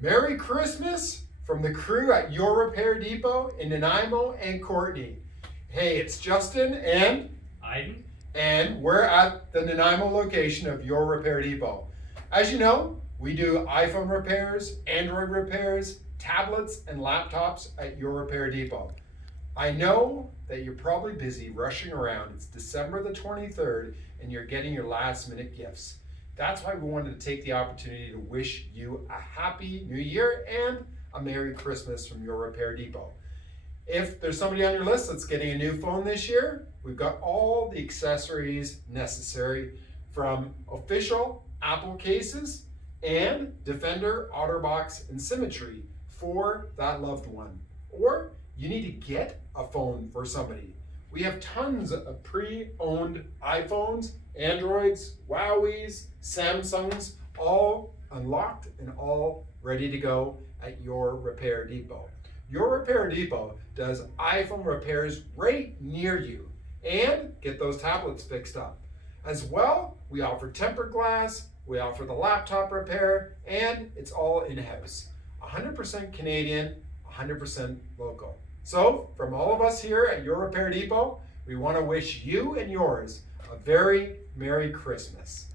Merry Christmas from the crew at Your Repair Depot in Nanaimo and Courtenay. Hey, it's Justin and Aiden. And we're at the Nanaimo location of Your Repair Depot. As you know, we do iPhone repairs, Android repairs, tablets, and laptops at Your Repair Depot. I know that you're probably busy rushing around. It's December the 23rd and you're getting your last minute gifts. That's why we wanted to take the opportunity to wish you a happy new year and a Merry Christmas from Your Repair Depot. If there's somebody on your list that's getting a new phone this year, we've got all the accessories necessary, from official Apple cases and Defender OtterBox and Symmetry for that loved one. Or you need to get a phone for somebody. We have tons of pre-owned iPhones, Androids, Huaweis, Samsungs, all unlocked and all ready to go at Your Repair Depot. Your Repair Depot does iPhone repairs right near you and get those tablets fixed up. As well, we offer tempered glass, we offer the laptop repair, and it's all in-house. 100% Canadian, 100% local. So, from all of us here at Your Repair Depot, we want to wish you and yours a very Merry Christmas.